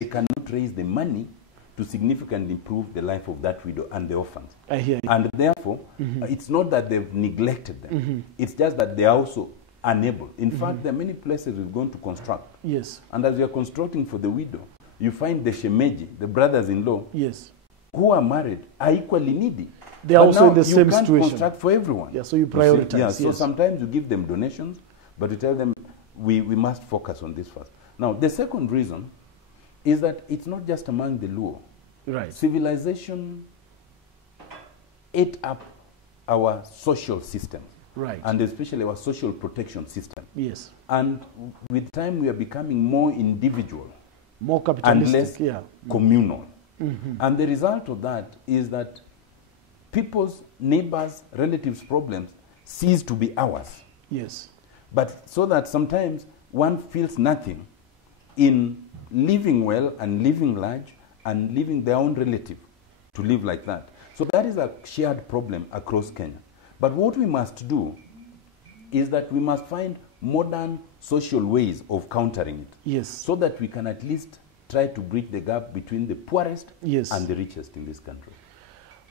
they cannot raise the money to significantly improve the life of that widow and the orphans. I hear you. And therefore, it's not that they've neglected them. It's just that they are also unable. In fact, there are many places we're going to construct. Yes. And as we are constructing for the widow, you find the shemeji, the brothers-in-law, Yes. who are married, are equally needy. They are But also now in the same you can't situation. construct for everyone. Yeah, so you see? prioritize. Yeah, so yes. sometimes you give them donations, but you tell them, we must focus on this first. Now, the second reason is that it's not just among the Luo. Right. Civilization ate up our social system. Right. And especially our social protection system. Yes. And with time, we are becoming more individual More and capitalistic. less communal. And the result of that is that people's neighbors, relatives' problems cease to be ours. Yes. But so that sometimes one feels nothing in living well and living large and leaving their own relative to live like that. So that is a shared problem across Kenya. But what we must do is that we must find modern social ways of countering it. Yes. So that we can at least try to bridge the gap between the poorest Yes. and the richest in this country.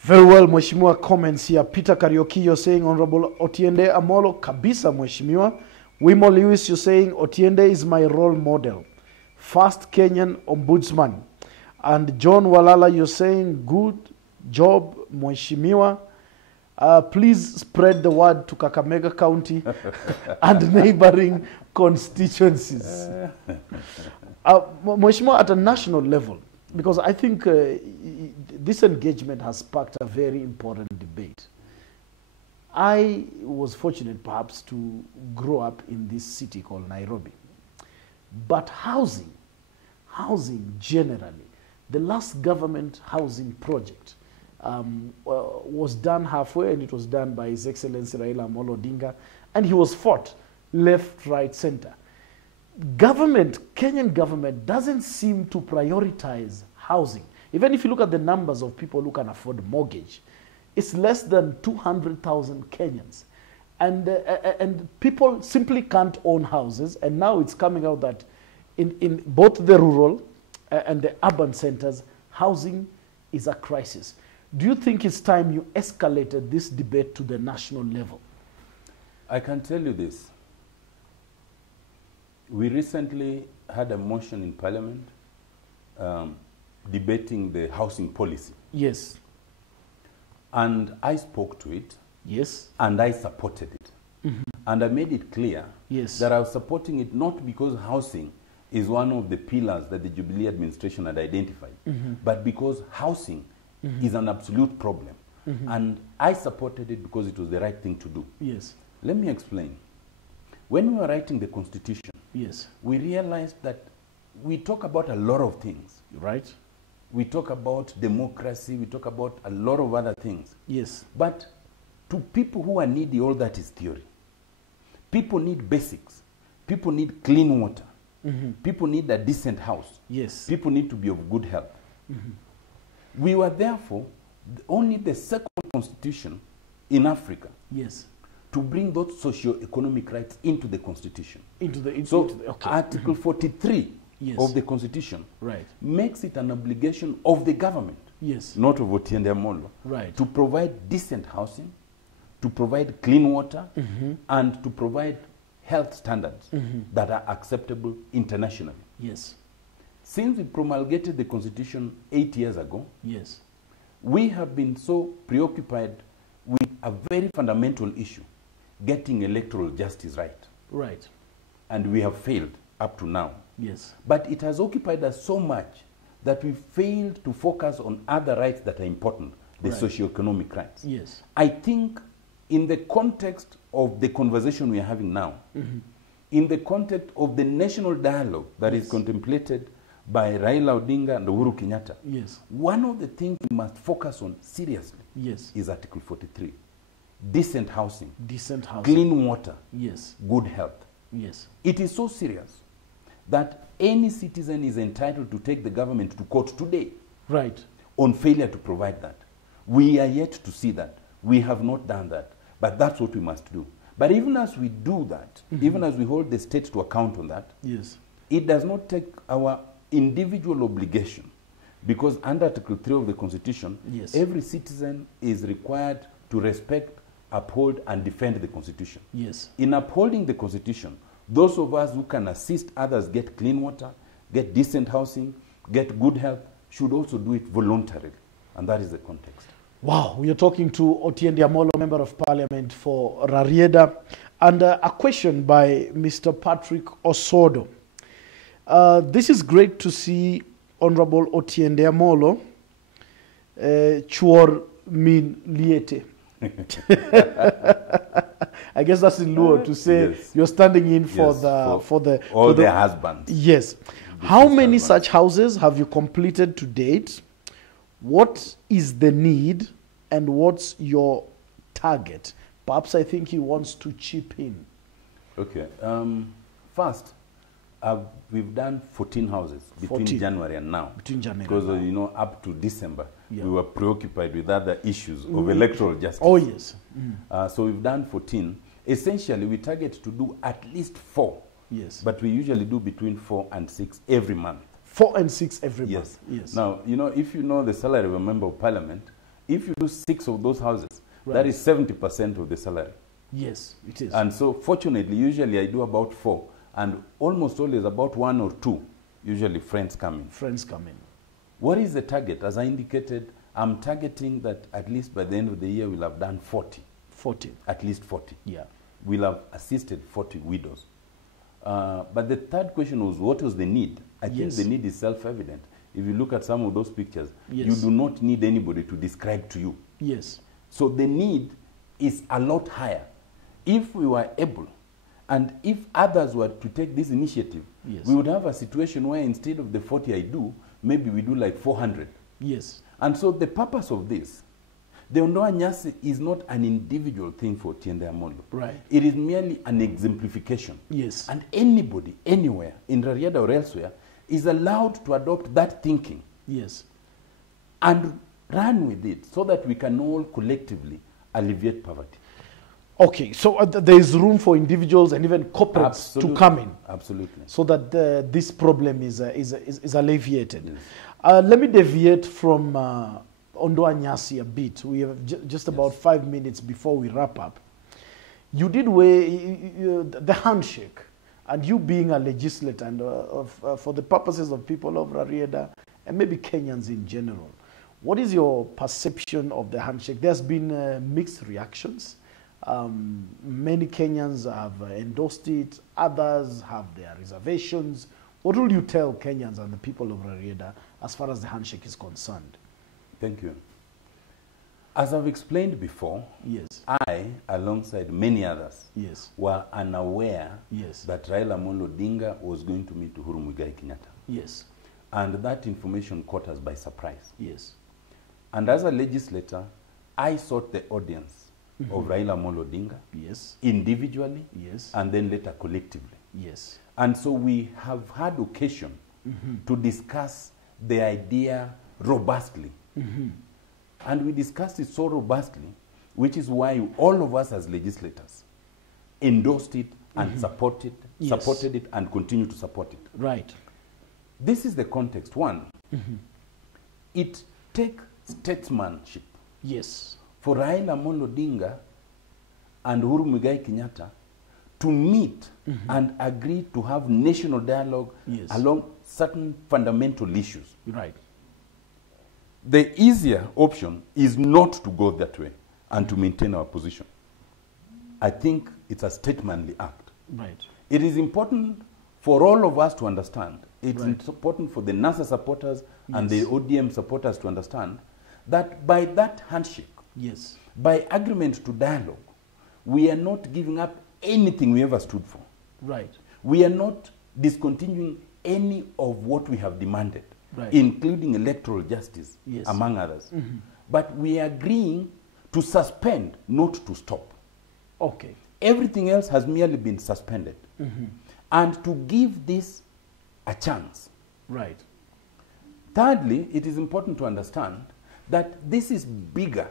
Very well, Mheshimiwa. Comments here. Peter Kariuki, you're saying Honorable Otiende Amolo kabisa, Mheshimiwa. Wimo Lewis, you're saying Otiende is my role model. First Kenyan ombudsman. And John Walala, you're saying good job, Mheshimiwa. Please spread the word to Kakamega County and neighboring constituencies. Mheshimiwa, at a national level, because I think this engagement has sparked a very important debate. I was fortunate perhaps to grow up in this city called Nairobi. But housing generally, the last government housing project was done halfway, and it was done by His Excellency Raila Amolo Odinga, and he was fought left, right, center. Kenyan government doesn't seem to prioritize housing. Even if you look at the numbers of people who can afford mortgage, it's less than 200,000 Kenyans. And people simply can't own houses, and now it's coming out that in both the rural and the urban centers, housing is a crisis. Do you think it's time you escalated this debate to the national level? I can tell you this. We recently had a motion in Parliament debating the housing policy. Yes. And I spoke to it. Yes. And I supported it. And I made it clear that I was supporting it not because housing is one of the pillars that the Jubilee administration had identified, but because housing is an absolute problem. And I supported it because it was the right thing to do. Yes. Let me explain. When we were writing the Constitution, we realized that we talk about a lot of things. Right. We talk about democracy, we talk about a lot of other things. Yes. But to people who are needy, all that is theory. People need basics. People need clean water. People need a decent house. Yes. People need to be of good health. We were therefore only the second constitution in Africa to bring those socio-economic rights into the constitution. Article 43 of the constitution makes it an obligation of the government, not of Otiende Amolo, to provide decent housing, to provide clean water, and to provide health standards that are acceptable internationally. Yes. Since we promulgated the constitution 8 years ago, we have been so preoccupied with a very fundamental issue, getting electoral justice right. Right. And we have failed up to now. Yes. But it has occupied us so much that we failed to focus on other rights that are important, the socio-economic rights. Yes. I think in the context of the conversation we are having now, in the context of the national dialogue that is contemplated by Raila Odinga and Uhuru Kenyatta, one of the things we must focus on seriously is Article 43. Decent housing. Decent housing. Clean water. Yes. Good health. Yes. It is so serious that any citizen is entitled to take the government to court today on failure to provide that. We are yet to see that. We have not done that. But that's what we must do. But even as we do that, even as we hold the state to account on that, it does not take our individual obligation, because under Article 3 of the Constitution, yes, every citizen is required to respect, uphold, and defend the Constitution. Yes. In upholding the Constitution, those of us who can assist others get clean water, get decent housing, get good health, should also do it voluntarily. And that is the context. Wow, we are talking to Otiende Amolo, Member of Parliament for Rarieda. And a question by Mr. Patrick Osodo. This is great to see Honorable Otiende Amolo. Chuor min liete. I guess that's in Luo to say yes, you're standing in for yes, for their husbands. Yes. How many such houses have you completed to date? What is the need and what's your target? Perhaps I think he wants to chip in. Okay. First, we've done 14 houses between January and now. Between January because, and now. you know, up to December, we were preoccupied with other issues of electoral justice. Oh, yes. So we've done 14. Essentially, we target to do at least 4. Yes. But we usually do between 4 and 6 every month. 4 and 6 every yes. month. Yes. Now, you know, if you know the salary of a member of parliament, if you do 6 of those houses, that is 70% of the salary. Yes, it is. And so, fortunately, usually I do about 4. And almost always about 1 or 2, usually friends come in. Friends come in. What is the target? As I indicated, I'm targeting that at least by the end of the year, we'll have done 40. 40. At least 40. Yeah. We'll have assisted 40 widows. But the third question was, what was the need? I think the need is self-evident. If you look at some of those pictures, you do not need anybody to describe to you. Yes. So the need is a lot higher. If we were able, and if others were to take this initiative, we would have a situation where instead of the 40 I do, maybe we do like 400. Yes. And so the purpose of this, the Ondoa Nyasi is not an individual thing for Otiende Amolo. Right. It is merely an exemplification. Yes. And anybody, anywhere, in Rarieda or elsewhere, is allowed to adopt that thinking. Yes. And run with it so that we can all collectively alleviate poverty. Okay, so there is room for individuals and even corporates to come in. Absolutely. So that this problem is alleviated. Yes. Let me deviate from Ondoa Nyasi a bit. We have just about 5 minutes before we wrap up. You did the handshake, and you being a legislator and for the purposes of people of Rarieda and maybe Kenyans in general, what is your perception of the handshake? There's been mixed reactions. Many Kenyans have endorsed it. Others have their reservations. What will you tell Kenyans and the people of Rarieda as far as the handshake is concerned? Thank you. As I've explained before, I, alongside many others, were unaware that Raila Amolo Odinga was going to meet Uhuru Muigai Kenyatta. Yes. And that information caught us by surprise. Yes. And as a legislator, I sought the audience of Raila Amolo Odinga, individually, and then later collectively. Yes. And so we have had occasion to discuss the idea robustly. And we discussed it so robustly, which is why all of us as legislators endorsed it and supported it and continue to support it. Right. This is the context. One, it takes statesmanship. Yes. For Raila Amolo Odinga and Uhuru Muigai Kenyatta to meet and agree to have national dialogue along certain fundamental issues. Right. The easier option is not to go that way and to maintain our position. I think it's a statesmanly act. Right. It is important for all of us to understand. It's important for the NASA supporters and the ODM supporters to understand that by that handshake, by agreement to dialogue, we are not giving up anything we ever stood for. Right. We are not discontinuing any of what we have demanded, including electoral justice, among others. But we are agreeing to suspend, not to stop. Okay. Everything else has merely been suspended. And to give this a chance. Right. Thirdly, it is important to understand that this is bigger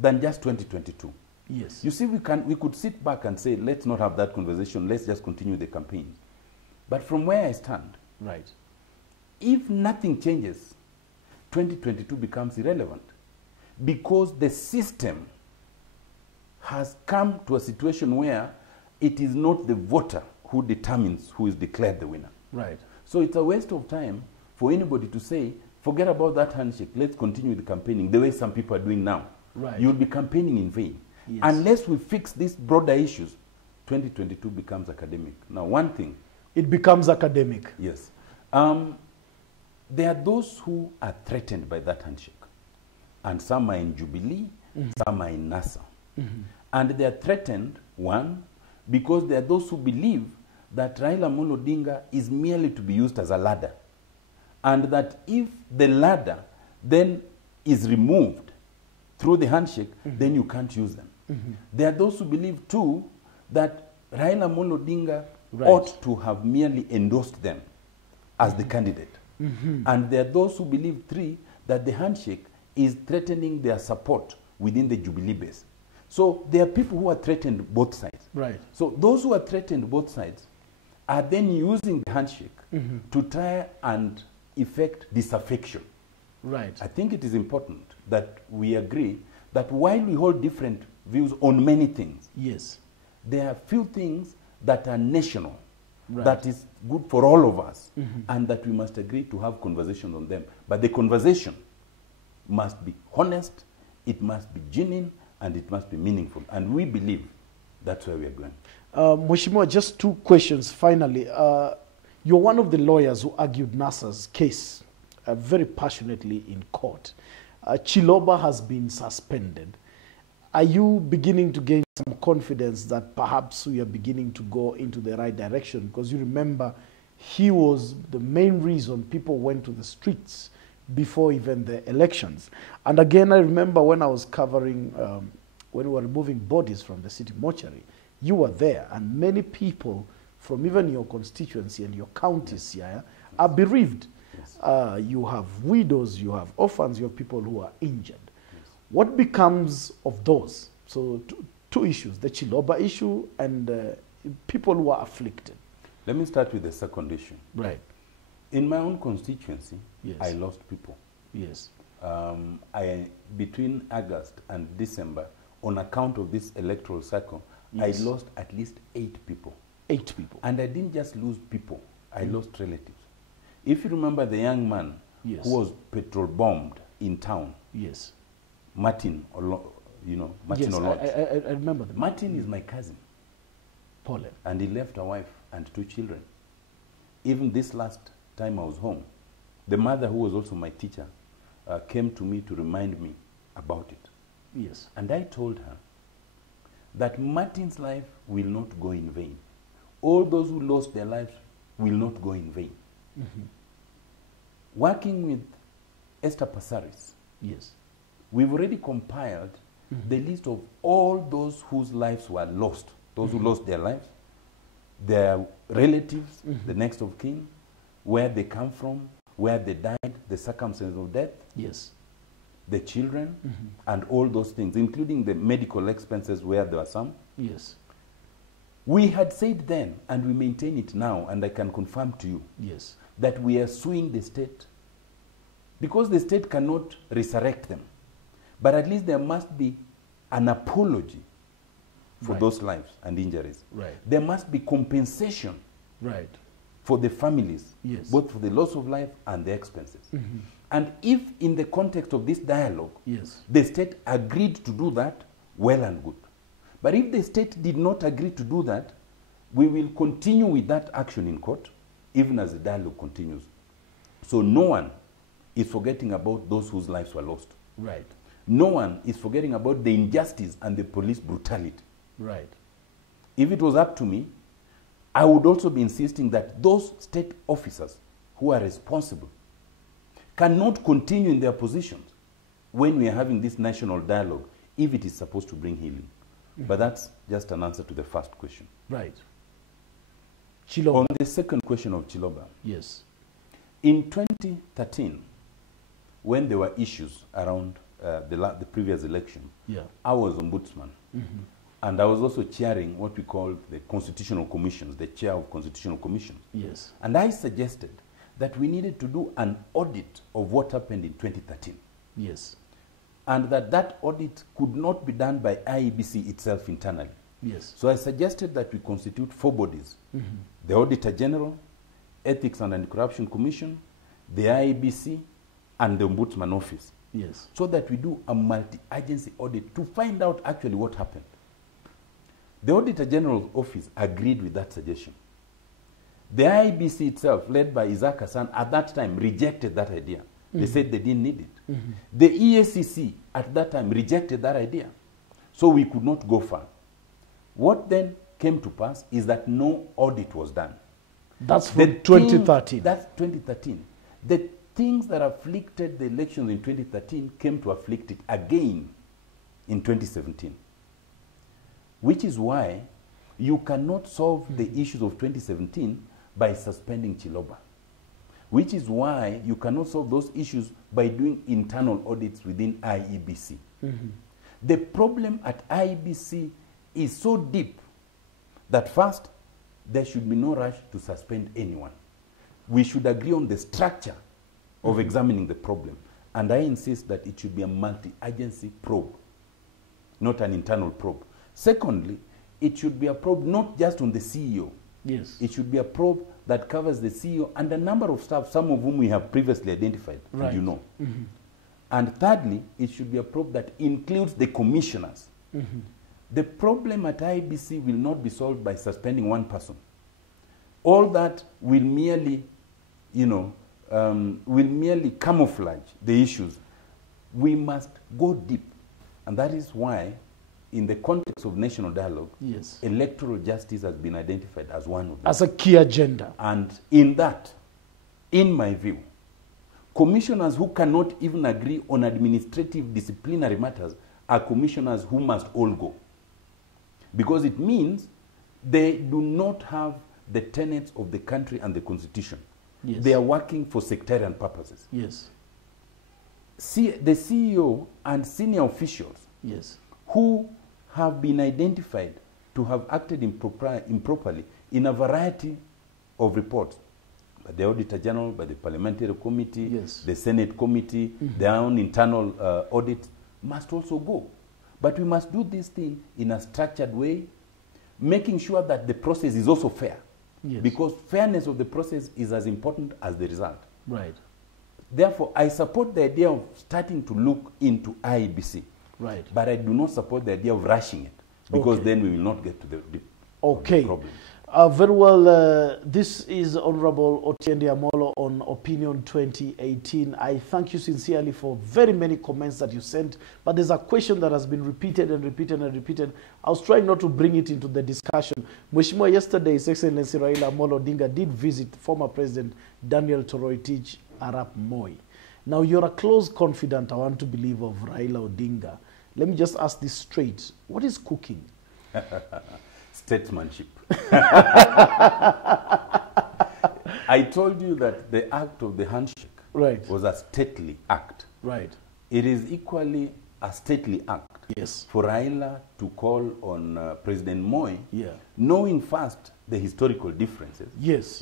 than just 2022. Yes. You see, we could sit back and say, let's not have that conversation, let's just continue the campaign. But from where I stand, if nothing changes, 2022 becomes irrelevant because the system has come to a situation where it is not the voter who determines who is declared the winner. Right. So it's a waste of time for anybody to say, forget about that handshake, let's continue with the campaigning the way some people are doing now. Right. You'll be campaigning in vain. Yes. Unless we fix these broader issues, 2022 becomes academic. Now, one thing. It becomes academic. Yes. There are those who are threatened by that handshake. And some are in Jubilee, some are in NASA. And they are threatened, one, because there are those who believe that Raila Amolo Odinga is merely to be used as a ladder. And that if the ladder then is removed through the handshake, then you can't use them. There are those who believe, too, that Raila Amolo Odinga ought to have merely endorsed them as the candidate. And there are those who believe, three, that the handshake is threatening their support within the Jubilee base. So there are people who are threatened both sides. Right. So those who are threatened both sides are then using the handshake to try and effect disaffection. Right. I think it is important that we agree that while we hold different views on many things, yes, there are few things that are national, right, that is good for all of us, and that we must agree to have conversations on them. But the conversation must be honest, it must be genuine, and it must be meaningful. And we believe that's where we are going. Mheshimiwa, just two questions finally. You're one of the lawyers who argued NASA's case very passionately in court. Chiloba has been suspended. Are you beginning to gain some confidence that perhaps we are beginning to go into the right direction? Because you remember, he was the main reason people went to the streets before even the elections. And again, I remember when I was covering, when we were removing bodies from the city mortuary, you were there, and many people from even your constituency and your counties here are bereaved. Yes. You have widows, you have orphans, you have people who are injured. Yes. What becomes of those? So two issues, the Chiloba issue and people who are afflicted. Let me start with the second issue. Right. In my own constituency, yes, I lost people. Yes. Between August and December, on account of this electoral cycle, yes, I lost at least 8 people. 8 people. And I didn't just lose people, I lost relatives. If you remember the young man, yes, who was petrol bombed in town. Yes. Martin, Martin yes, Olot. I remember that. Martin is my cousin. Paul. And he left a wife and 2 children. Even this last time I was home, the mother, who was also my teacher, came to me to remind me about it. Yes. And I told her that Martin's life will not go in vain. All those who lost their lives will not go in vain. Working with Esther Passaris, yes, we've already compiled the list of all those whose lives were lost, those who lost their lives, their relatives, the next of kin, where they come from, where they died, the circumstances of death, yes, the children, and all those things, including the medical expenses where there were some. Yes. We had said then, and we maintain it now, and I can confirm to you, yes, that we are suing the state because the state cannot resurrect them. But at least there must be an apology for right, those lives and injuries. Right. There must be compensation, right, for the families, yes, both for the loss of life and the expenses. And if in the context of this dialogue, yes, the state agreed to do that, well and good. But if the state did not agree to do that, we will continue with that action in court, even as the dialogue continues. So no one is forgetting about those whose lives were lost. Right. No one is forgetting about the injustice and the police brutality. Right. If it was up to me, I would also be insisting that those state officers who are responsible cannot continue in their positions when we are having this national dialogue, if it is supposed to bring healing. But that's just an answer to the first question. Right. Chiloba. On the second question of Chiloba. Yes. In 2013, when there were issues around the previous election, yeah, I was ombudsman. And I was also chairing what we call the constitutional commissions, the chair of constitutional commissions. Yes. And I suggested that we needed to do an audit of what happened in 2013. Yes. And that audit could not be done by IEBC itself internally. Yes. So I suggested that we constitute 4 bodies. The Auditor General, Ethics and Anti-Corruption Commission, the IEBC, and the Ombudsman Office. Yes. So that we do a multi-agency audit to find out actually what happened. The Auditor General's office agreed with that suggestion. The IEBC itself, led by Isaac Hassan, at that time rejected that idea. They said they didn't need it. The EACC at that time rejected that idea. So we could not go far. What then came to pass is that no audit was done. That's from 2013. That's 2013. The things that afflicted the elections in 2013 came to afflict it again in 2017. Which is why you cannot solve the issues of 2017 by suspending Chiloba. Which is why you cannot solve those issues by doing internal audits within IEBC. The problem at IEBC is so deep that first, there should be no rush to suspend anyone. We should agree on the structure of examining the problem. And I insist that it should be a multi-agency probe, not an internal probe. Secondly, it should be a probe not just on the CEO. Yes. It should be a probe that covers the CEO and a number of staff, some of whom we have previously identified, right. you know. And thirdly, it should be a probe that includes the commissioners. The problem at IEBC will not be solved by suspending one person. All that will merely, will merely camouflage the issues. We must go deep. And that is why, in the context of national dialogue, yes, electoral justice has been identified as one of them. As a key agenda. And in that, in my view, commissioners who cannot even agree on administrative disciplinary matters are commissioners who must all go. Because it means they do not have the tenets of the country and the constitution. Yes. They are working for sectarian purposes. Yes. See, the CEO and senior officials, yes, who have been identified to have acted improperly in a variety of reports, by the Auditor General, by the Parliamentary Committee, yes, the Senate Committee, their own internal audit, must also go. But we must do this thing in a structured way, making sure that the process is also fair. Yes. Because fairness of the process is as important as the result. Right. Therefore, I support the idea of starting to look into IEBC. Right. But I do not support the idea of rushing it, because then we will not get to the problem. Very well, this is Honorable Otiende Amolo on Opinion 2018. I thank you sincerely for very many comments that you sent, but there's a question that has been repeated and repeated and repeated. I was trying not to bring it into the discussion. Mheshimiwa, yesterday, His Excellency Raila Amolo Odinga did visit former President Daniel Toroitich Arap Moi. Now, you're a close confidant, I want to believe, of Raila Odinga. Let me just ask this straight. What is cooking? Statesmanship. I told you that the act of the handshake was a stately act. Right. It is equally a stately act for Raila to call on President Moi, knowing first the historical differences,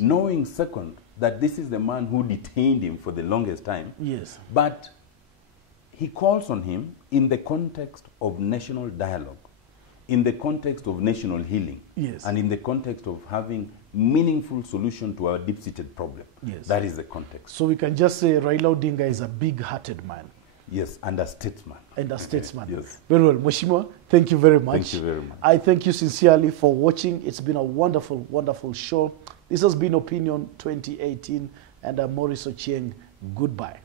knowing second that this is the man who detained him for the longest time, but he calls on him in the context of national dialogue, in the context of national healing, and in the context of having meaningful solution to our deep-seated problem. That is the context. So we can just say Raila Odinga is a big-hearted man. Yes, and a statesman. And a statesman. Yes. Very well. Mheshimiwa, thank you very much. Thank you very much. I thank you sincerely for watching. It's been a wonderful, wonderful show. This has been Opinion 2018, and I'm Maurice Ochieng. Goodbye.